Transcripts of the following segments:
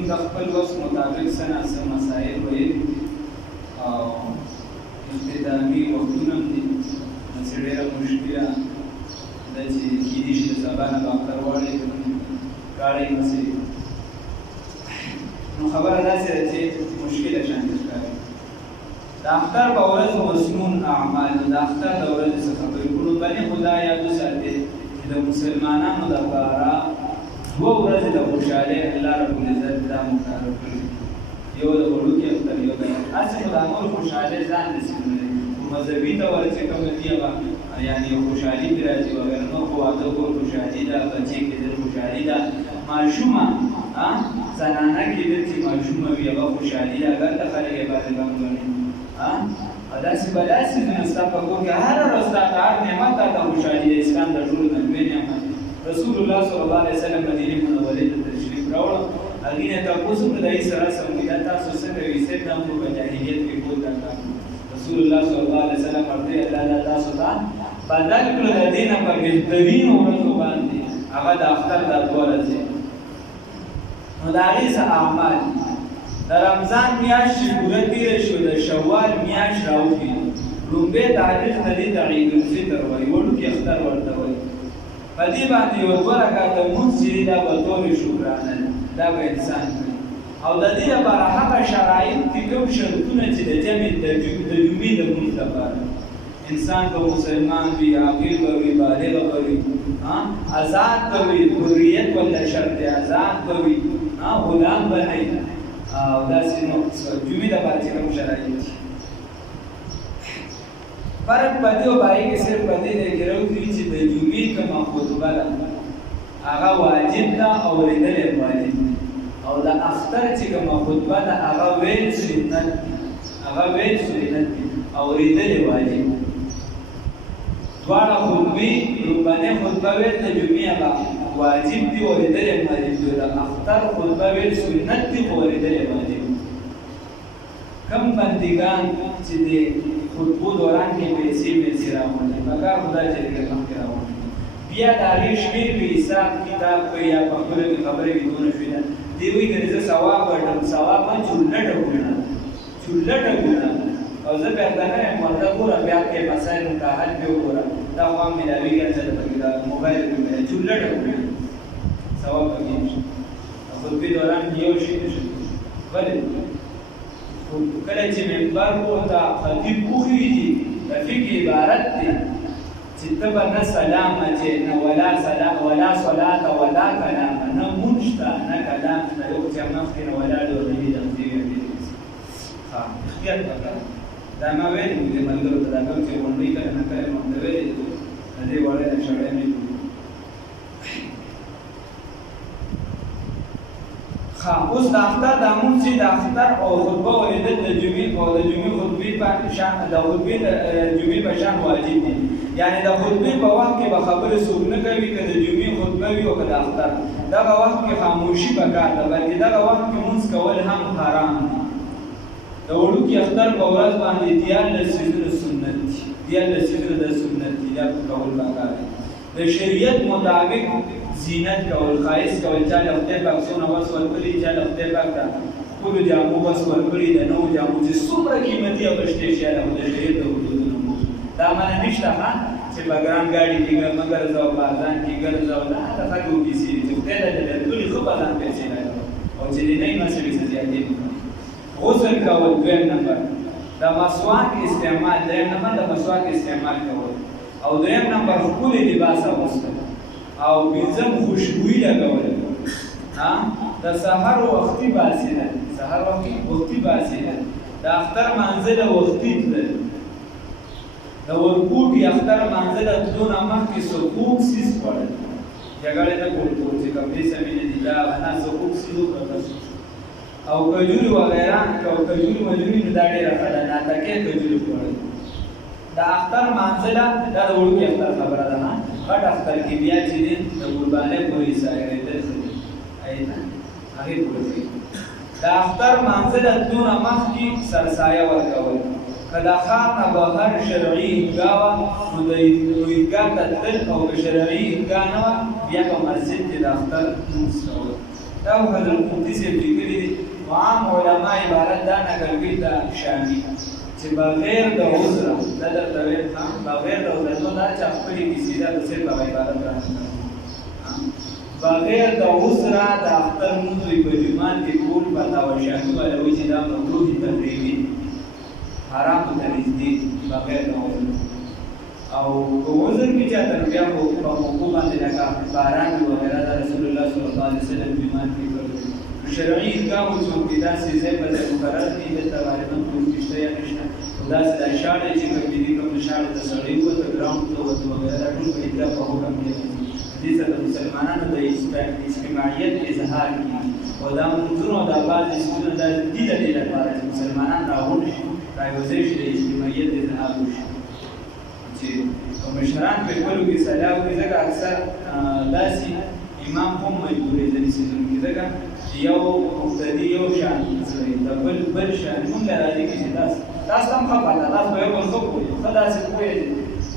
موږ د خپل وس مطابق څه ناڅه مسایل ویلي او اختتامي وختونه هم دي چې ډېره مشکله ده چې کېدای شي د سبا نه به اختر واړی ګاډی مسې نو خبره داسې ده چې مشکله شانې ښکاري د اختر په ورځ مسنون اعمال د اختر د ورځې څخه بالکل باندې خدا یاد وساتئ چې د مسلمانانو لپاره دوه ورځې د خوشحالۍ الله رب العزت دا مقرر کړي یو د وړوکي اختر یو د هسې خو د نور خوشحالۍ ځان داسې نه لري خو مذهبي طور چې کومه دي هغه یعنې خوشحالي پرې راځي وغیره نور خو واده کول خوشحالي ده بچې کېدل خوشحالي ده ماشومه زنانه کېدل چې ماشومه وي هغه خوشحالي ده اګر ته خلک یې باندې غم ګڼي او داسې به داسې ځینې ستا په کور کې هره ورځ ستا ته هر نعمت تا ته خوشحالي د اسلام د ټولو نه لوی نعمت رسول الله صلی الله علیه وسلم مدینې منورې ته تشریف راوړه هغې نه تپوس وکړه د هغې سره سموي دا تاسو څه کوئ صرف دا موږ په جاهلیت کې کول دا کار رسول الله صلی الله علیه وسلم ورته الله دا تاسو ته بدل کړه د دې نه په بهترینو ورځو باندې هغه د اختر دا دوه ورځې نو د هغې څه اعمال د رمضان میاشت چې پوره تېره شوه د شوال میاشت راوخېده لومبۍ تاریخ ته دې ته عیدالفطر وایي وړوکي اختر ورته وایي په دې باندې یو دوه رکعته لمونځ چې دی دا به طور شکرانه ده دا به انسان کوي او د دې لپاره هغه شرایط دي کوم شرطونه چې د جمعې د جمعې د لمونځ لپاره انسان به مسلمان وي عاقل به وي بالغ به وي آزاد به وي حریت ولا شرط آزاد به وي غلام به نه وي او داسې نو جمعې لپاره چې کوم شرایط دي فرق په دې وبایي کې صرف په دې دی کې راوځي چې د جمعې کومه خطبه ده هغه واجب ده اورېدل یې واجب دي او د اختر چې کومه خطبه ده هغه ویل سنت دي هغه ویل سنت دي اورېدل یې واجب دي دواړه خطبې لومړنۍ خطبه ویل د جمعې هغه واجب دي اورېدل یې واجب دي د اختر خطبه ویل سنت دي خو اورېدل یې واجب دي کم بندګان چې د خطبو دوران کې پیسې راوړي پکار خدای چې دې مخکې راوړي بیا د هغې شمېر په حساب کتاب کوي یا په خپله کې خبرې کې دونه شوي ده دی وایي که زه ثواب ګټم ثواب نه چورلټه ګڼه چورلټه ګڼه او زه بیا ته نه یم ورته ګوره بیا کې مسایل متحل بیا وګوره دا خو هم ملاوېږي هلته د پکې د موبایل کې ملاوي چورلټه ګڼه ثواب پکې نشته د خطبې دوران کې یو شی نشته ولې کله چې منبر ورته خطیب وخېږي د فقه عبارت دی چې ته به نه سلام اچې نه ولا صلات ولا کلام نه مونځ شته نه کلام شته یو چې مخکې نه ولاړ او د دې تقدیر یې اختیار پکار دا ما ویلي وو دې ملګرو ته دا کوم چې غونډۍ کله نه کله مونږ ته ویلي دي د دې وړې نه شړی نه اوس د اختر د مونځ چې د اختر او خطبه اورېدل د جمعې او د جمعې خطبې په شان د خطبې د جمعې په شان واجب دي یعنې د خطبې په وخت کې به خبرې څوک نه کوي که د جمعې خطبه وي او که د اختر دغه وخت کې خاموشي پکار ده بلکې دغه وخت کې مونځ کول هم حرام دي د وړوکي اختر په ورځ باندې 14 څیزونه سنت دي 14 څیزونه د سنت دي دا کول پکار دي د شریعت مطابق زینت کول ښایست کول چا له خدای پاک څونه وس ورکړي چا له خدای پاک ته خپلو جامو وس ورکړي د نوو جامو چې څومره قیمتي اغوښتې شي هغه د شریعت د حدودو نه دا منع نشته چې په ګران ګاډي کې مه ګرځه او په ارزان کې ګرځه او دا د خلکو پیسې دي چې خدای له ټولې ښه په ځان پیسې راکړي او چې د نوي مسلې څه زیاتې نه کړي غسل کول دویم نمبر د مسواک استعمال دریم نمبر د مسواک استعمال کول او دریم نمبر ښکلي لباس اغوستل او پنځم خوشبويي لګول د سحر وختي باسي ده سحر وختي باسي ده د اختر منځله وختي تلل د ورکوټي اختر منځله دونه مخکې سقوق سیس خوړل جګړې نه کول چې کپړې سمې نه دي دا نه سقوق سیس وکړل او کجوري وغیره او کجوري مجوري نو دا ډېره ښه ده ناتکې کجوري خوړل د اختر منځله دا د وړوکي اختر خبره ده غټ اختر کې بیا چې دی د قربانۍ پورې سایرېدل ښه دي هغې پورې کوي د اختر منځله دونه مخکې سرسایه ورکول که د ښار نه بهر شرعي عیدګاه وه نو د عیدګاه ته تلل او که شرعي عیدګاه نه وه بیا په مسجد کې د اختر لمونځ کول دا حضرت مفتی صاحب لیکلي دي عام علما عبارت دا نقل کوي د شامي چې بغیر د عذر دا درته ویل بغیر د عذر نو دا چې خپلې کیسې دا د صرف عبارت راځي بغیر د عذر د اختر مونږ په جمعات کې کول فتاوا شامي ولوي چې دا مکروه تقریبي حرام ته نږدې بغیر د عذر او په عذر کې چې تر بیا په موقوف باندې لکه باران وغیرہ د رسول الله صلی الله علیه وسلم جمعات کې کړو شرعي احکام چې په داسې ځای په مقرر دي د غالبا کوشته یا نشته داسې د اشاره چې په دې کوم اشاره د سړی او د ګراوند ته وغیرہ ټول په دې په حکم کې دي چې د مسلمانانو د اجتماعیت اظهار کوي او دا منځونو د بعض څه د دې لپاره چې مسلمانان راغونډ شي راوځي چې د اجتماعیت اظهار وشي چې کمشران په کولو کې سلام کوي ځکه اکثر داسې امام هم مجبورې دي چې ځکه یو مقتدی یو شان د بل شان مونږ راځي چې تاسو هم خبره تاسو به یو څه کوی خدای سي کوی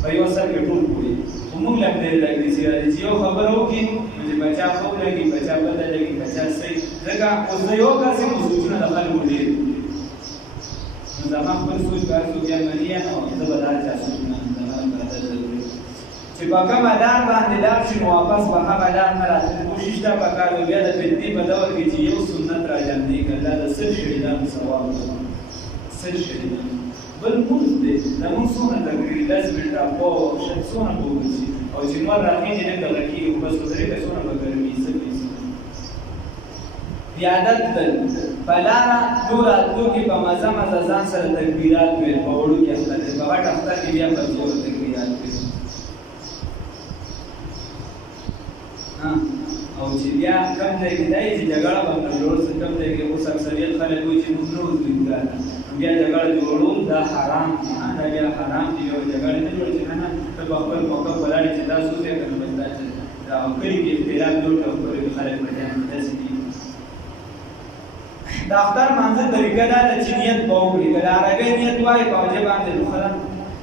به یو سر کې ټول کوی مونږ لا دې لګي چې یو خبره وکي چې بچا خو لګي بچا بدل لګي بچا صحیح ځکه اوس یو کاسي مسوجونه د خلکو ډیر زما خپل سوچ کارو بیا ملي نه او زه به دا تاسو نه چې په کومه لار باندې لاړ شي نو واپس به هغه لار نه راځي کوشش دا وکړو بیا د فتنې په دور کې چې یو سنت راځي کله د سر شهیدان ثواب سر شهیدان بل موږ دې د موږ څونه د ګریلاس منټه په شڅونه وګورئ او چې مر راځي نه کله کې په سودري کې څونه وګورئ عادت دل بلارا دور اتلو کې په مزه مزه ځان سره تکبیرات ویل په وړو کې اختر په غټ اختر کې بیا په زور تکبیرات ویل او چې بیا کم ځای کې دی چې جګړه باندې جوړ څه کم ځای کې اوس اکثریت خلک وایي چې موږ نو دوی بیا جګړه جوړول دا حرام دا بیا حرام دی او جګړه نه جوړ چې نه ته خپل موقع بلای چې تاسو یې کنه بندا چې دا کلی کې اختلاف جوړ کړو خلک باندې داسې د اختر منځه طریقه دا چې نیت وکړي د عربی نیت وایي په واجب باندې دخل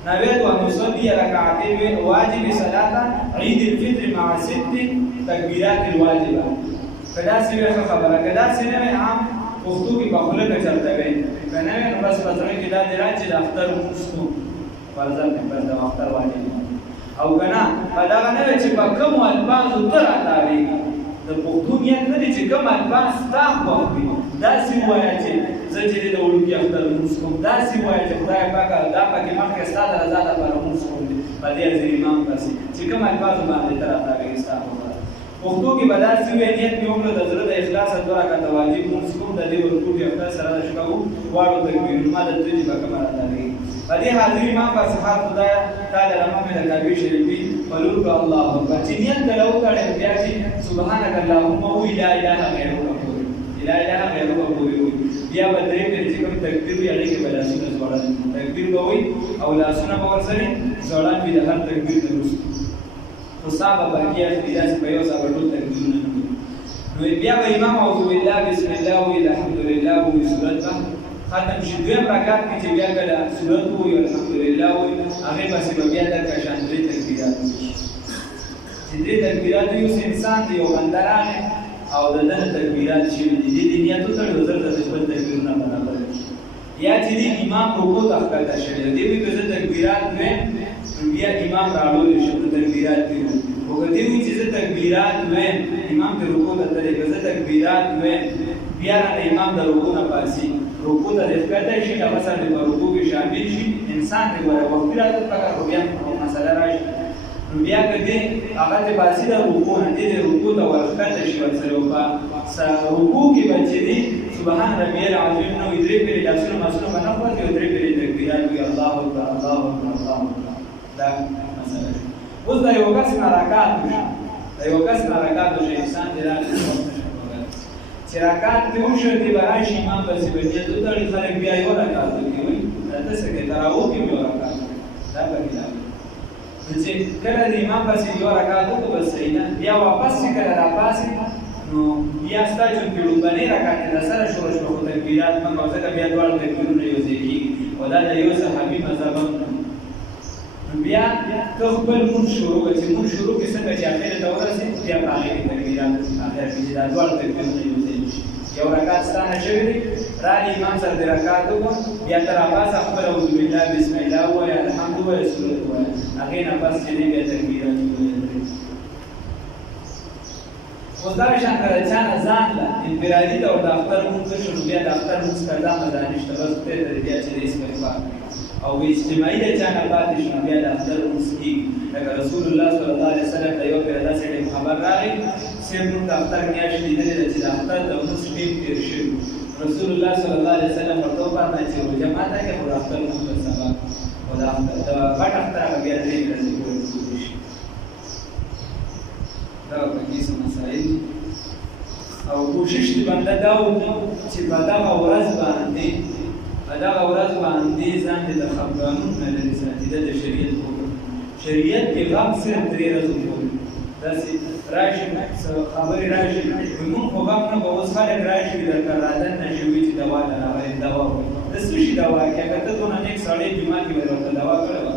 نویت و نصلي ركعتين واجب صلاه عيد الفطر مع 6 تكبيرات الواجبه کدا سی خبره کدا سی نه عام پښتو کې بخله کې چلته وي کنه نو بس پترې کې دا درا چې د اختر مستو فرض نه پر د اختر واجب او کنه دا نه چې په کوم الفاظ تر اتاري د پښتو نیت نه دي چې کوم الفاظ تاسو وایي دا سی وایي چې زه چې د وړوکی اختر مسلم دا سی وایي چې خدای پاک دا پکې مخکې ستاسو رضا لپاره مسلم دي په دې ځای امام پسې چې کوم الفاظ باندې تر اتاري ستاسو پښتو کې بدل سی وایي نیت یو د زړه د اخلاص دعا کا واجب مسلم د دې ورکوټي اختر سره د شکاو واړو تکبیر ما د دې په کومه اتاري په دې حاضر امام په صحات خدای تعالی رحمت د کعبه شریفي ولور الله اکبر چې نیت کلو کړه بیا چې سبحانك اللهم و لا اله غیرک لا اله غیرک بیا بدرې چې کوم تکبیر یې اړیکه بلاسونه زوړل تکبیر کوي او لاسونه په ورسره زوړل به د هر تکبیر دروست خو صاحب باقي اخلاص په یو صاحب ټول تکبیرونه نو بیا به امام اعوذ بالله بسم الله و الحمدلله و سورۃ ختم شي دویم رکعت کې چې بیا کله سورۃ و الحمدلله و هغه پسې بیا د کشاندري تکبیرات چې دې تکبیرات یو انسان دی او اندرانه او د دې تکبیرات چې دې نیتو سره وزر د خپل تکبیرونه برابر یا چې دې امام رکوع ته ښکته شوی دی به د تکبیرات مې بیا امام راوړل شي د تکبیرات دی وګورئ چې د تکبیرات مې امام د رکوع ته طریقه د تکبیرات مې بیا د امام د رکوع نه پاسي رکوع ته ښکته شي دا مثلا د رکوع کې شامل شي انسان دې ور وخت راځي پکې بیا مسله راشي بیا کدی هغه ته باسي د رکوع نه دي رکوع ته ورخته شي ورسره په رکوع کې بچی دي سبحان ربي العظیم نو درې پیری لاسونه مسونه باندې په درې پیری تکبیرات وی الله اکبر الله اکبر الله دا مثلا اوس دا یو کس حرکت دا یو کس حرکت چې انسان دی چې حرکت ته وشو دی برای شي امام په سبنیت د تړي خلک بیا یو حرکت کوي دا څه کې تراو کې یو حرکت دا پکې چې کله د امام پسې یو رکعت وکړو بس صحیح نه بیا واپس چې کله راپاسې نو بیا ستا چې لومړنۍ رکعت د سره شروع شو خو تکبیرات مه ځکه بیا دواړه تکبیرونه یو ځای کېږي او دا د یو صحابي مذهب هم نو بیا ته خپل مونځ شروع کړه چې مونځ شروع کړې څنګه چې اخر ته ورسې بیا په هغې کې تکبیرات اخر کې چې دا دواړه تکبیرونه یو ځای شي یو رکعت ستانه شوی دی راغلی امام سره د رکعت وکړه بیا تر هغه خپل اعوذ بالله بسم الله ووایه الحمد ووایه سورت ووایه هغې نه پس چې دی بیا تکبیرات ووایه اوس دا شان کله چا نه ځان له انفرادي ډول د اختر مونځ وشو نو بیا د اختر مونځ قضا مزه نشته بس خدای ته بیا چې دی استغفار او اجتماعي د چا نه پاتې شو بیا د اختر مونځ کېږي لکه رسول الله صلی الله علیه وسلم د یو پېره داسې ډېر خبر راغی صاحب موږ د اختر میاشت لیدلې ده چې د اختر د مونځ ټیم تېر شوي رسول الله صلی الله علیه وسلم ورته وفرمایل چې روژه ماته کړه خو د اختر مونځ به سبا او د غټ اختر هغه بیا درې ورځې پورې مونځ شي دا پکې څه مسایل او کوشش دې بنده دا وکړي چې په دغه ورځ باندې ځان دې د خفګانونو نه لرې ساتي دا د شریعت حکم شریعت کې غم صرف 3 ورځې پورې داسې راشي خبرې راشي موږ خو غم نه به اوس خلک راشي درته رادن نه شي وي چې دوا ده راغلی دوا وکړي د څه شي دوا کې اګر ته دونه نیک سړی جومات کې به درته دوا کړې وه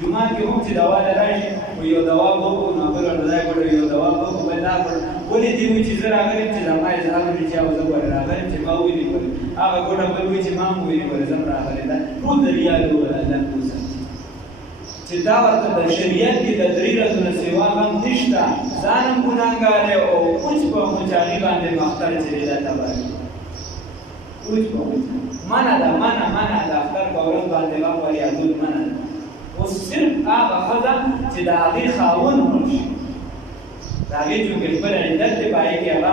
جومات کې هم چې دوا ده راشي خو یو دوا به وکړو نو بل ورته ځای کړو یو دوا به وکړو بل دا کړو ولې دې وایي چې زه راغلم چې زما اظهار وکړي چې او زه ورته راغلم چې ما ولیکل هغه ګوډه بل وایي چې ما هم ولیکل زه هم راغلی دا ټول د ریا ډول الله وساتي چې دا ورته د شریعت کې د 3 ورځو نه سوا غم نشته ځان هم ګناهګار او اوس په مجاهي باندې مختار چې دا تباه اوس په منع د اختر په ورځ باندې غم وریادول منع ده اوس صرف هغه ښځه چې د هغې خاوند مړ شي د هغې چونکې خپل عدت دی په هغې کې هغه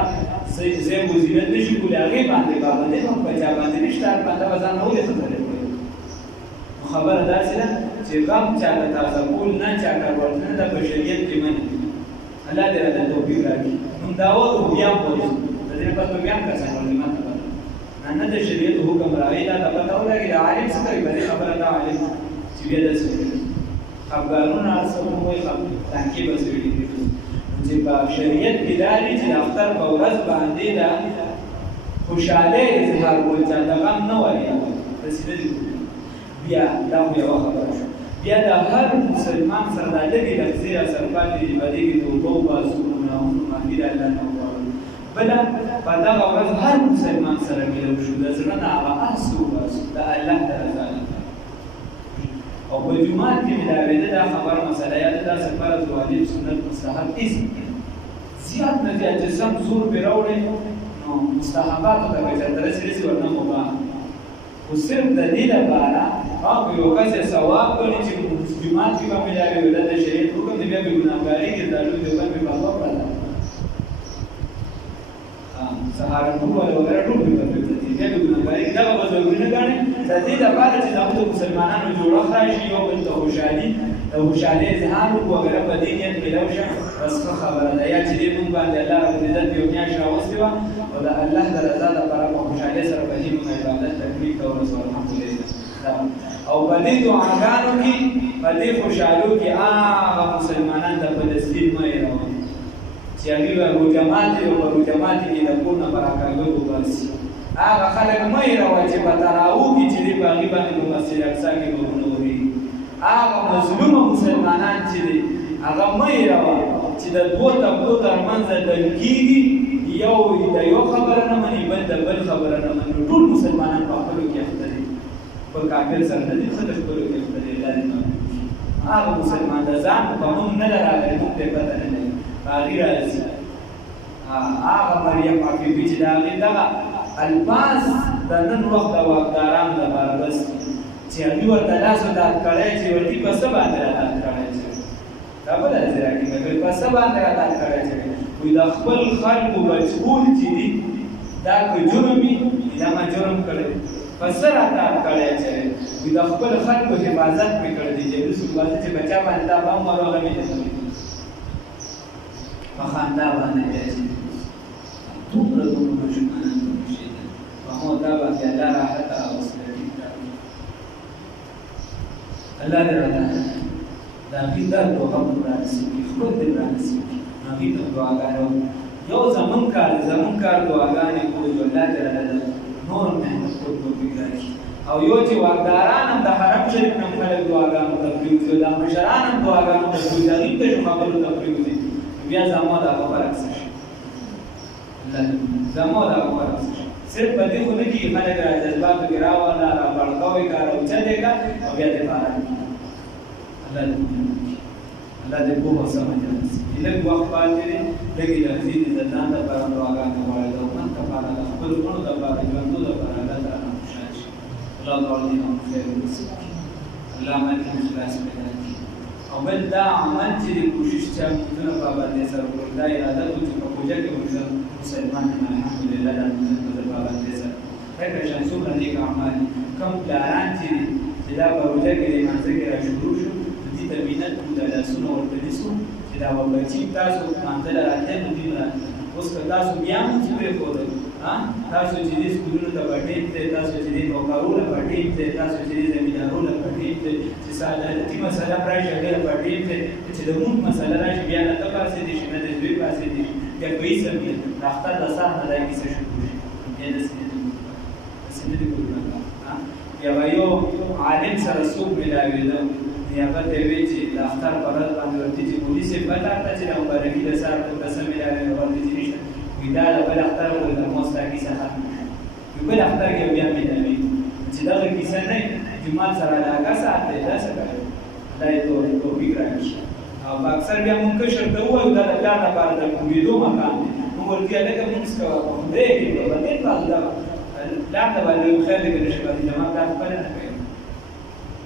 ځای مزینت نه شي کولی هغې باندې پابندي هم په چا باندې نشته هر بنده به ځان نه ولې خبرې کوي نو خبره داسې ده چې غم چاته تازه کول نه چاته ورته د بشریت کې منع دي الله دې راته توفیق راکړي نو دعوت خو بیا هم وایو د دې لپاره به بیا هم کسان ورته ماته نه د شریعت حکم راغی دا ته پته ولګي د عالم څه کوي په دې خبره دا عالم چې بیا داسې کوي خفګانونه هر څه هم وایي تنکي به څه ویلي دي چې په شریعت کې دا دي چې د اختر په ورځ باندې د خوشحالۍ اظهار کول چې د غم نه وایي رسېدلي بیا دا خو یوه خبره شوه بیا د هر مسلمان سره دا لږې لفظې را سره پاتې دي په دې کې توبه وباسو ګناهونو معافي د الله نه وغواړو بله په دغه ورځ هر مسلمان سره ملو شو د زړه نه هغه هر څه وباسو د الله د رضا لپاره او په جومات کې مې د اورېده دا خبره مسله یاده ده چې فرض واجب سنت مستحب هېڅ زیات نه زیات چې سم زور پرې راوړی نو مستحباتو ته به چېرته رسېږي ورنه مباح خو صرف د دې لپاره هغه یو کس یې ثواب ګڼي چې جومات کې به ملاوي وي دا د شریعت حکم دی بیا به ګناهګاري ګرځېدلو دیوبند مې فتوا کړله سهارنپور والا وغیره ټول مې فتوا کړي بیا به ګناهګاري دغه به ضروري نه ګڼي د دې لپاره چې زموږ د مسلمانانو جوړښت راشي یو بل ته د خوشحالۍ اظهار وکړو وغیره په دې نیت میلاو شه بس ښه خبره ده یا چې دې مونږ باندې الله ربالعزت یو میاشت راوستې وه او د الله د رضا لپاره په خوشحالۍ سره په دې مونږ عبادت تکلیف ته ورسو الحمدلله او په دې دعاګانو کې په دې خوشحالو کې هغه مسلمانان ته په دستیر مه هېروئ چې هغوی به روجمات او په روجمات کې د کور نه براکاږه وباسي هغه خلک مه هېروه چې په تراوو کې چې دی په هغې باندې په مسجد اقصا کې غږونه اورېږي هغه مظلومه مسلمانان چې دی هغه مه هېروه چې د دوو طبقو ترمنځ ډل کېږي یو د یو خبره نه مني بل د بل خبره نه مني ټول مسلمانان په خپلو کې اخته دي په کافر سره نه دي ښه د خپلو کې اخته دي الله دې هغه مسلمان د ځان په نوم نه ده راغلی موږ ته پته نه لري په هغې راځي هغه مریم عفیفي چې د هغې دغه الفاظ د نن وخت د واکدارانو لپاره بس چې هغوی ورته لاسو داد کړی چې ورتي په څه باندې را داد کړی چې دا بله ځای راکېږي کوي په څه باندې را داد کړی چې وایي د خپل خلکو مجهول چې دي دا که جرم وي دا ما جرم کړی په څه را داد کړی چې وایي د خپل خلکو حفاظت مې کړی دی چې اوس وایي چې په چا باندې دا بم ورغلی مې په خندا باندې دی دومره ماشومان وهو تابع في الله راحتها وصلتي الله دې راته دا هغې درد او غم را نصیبي خپل دې را نصیبي هغې ته دعاګانې یو زمونږ کار دعاګانې کوو الله دې راته نور محنت کول توفیق راکړي او یو چې واکداران هم د حرم شریف نه خلک دعاګانو ته پرېوځي او دا مشران هم دعاګانو ته پرېوځي هغوی ته خبرو ته پرېوځي بیا زما دغه برعکس شي زما دغه برعکس شي صرف په دې خو نه کېږي خلک را جذباتو کې راوله را بړکوي کا راوچتې کا او بیا دې پاره الله دې پوهه سمه جنسي لږ وخت پاتې دی لږې لحظې دې د ځان دپاره دعاګانې غواړي د امت دپاره د خپلو کړو دپاره ژوندو دپاره الله تعالی خوشحال شي الله تعالی دې هم خیر وکړي الله عمل کې اخلاص پیدا کړي او بل دا عمل چې د کوشش چې مونږونه پابندۍ سره وکړو دا اراده وکړو چې په کوجه کې مونږ مسلمان یم الحمدلله دا مونږ په پابندۍ سره لکه شان څومره نیک اعمال کوم پلاران چې دي چې دا په روژه کې د لمانځه کې را شروع شو دې ته مینت کړو د لاسونه ورته نیسو چې دا بچي تاسو لمانځه له راتلې نو دوی اوس که تاسو بیا هم چې پرېښودل تاسو چې دې سکولونو ته به ټیم دی تاسو چې دې نوکرونه په ټیم دی تاسو چې دې زمیندارونه په ټیم دی چې عدالتي مسله راشي هغې په ټیم دی چې د مونږ مسله راشي بیا نه ته پاسېدې شي نه د دوی پاسېدې شي بیا په هېڅ هم د اختر د سهار نه دا کیسه شروع شي بیا داسې نه دي ګورو بیا به یو عالم سره څوک ملاوېده هغه ته وی چې د اختر په ورځ باندې ورته چې مولي صاحب پته راته چې د مبارکي د سهار په قسم ملاوې ورته چې نشته وایي دا د بل اختر ول د مو ستا کیسه ختمه شوه بل اختر کې بیا ملاوي چې دغه کیسه نه جومات سره علاقه ساتي داسې کوي دا یې توفیق راکړي او اکثر بیا مونږ کشر ته ووایو دا د پلار لپاره د کومېدو مکان دی نو ورته لکه مونږ کوه په خدای کې به دې پلار ته باندې خیر دی که د شي باندې زما پلار خپله نه کوي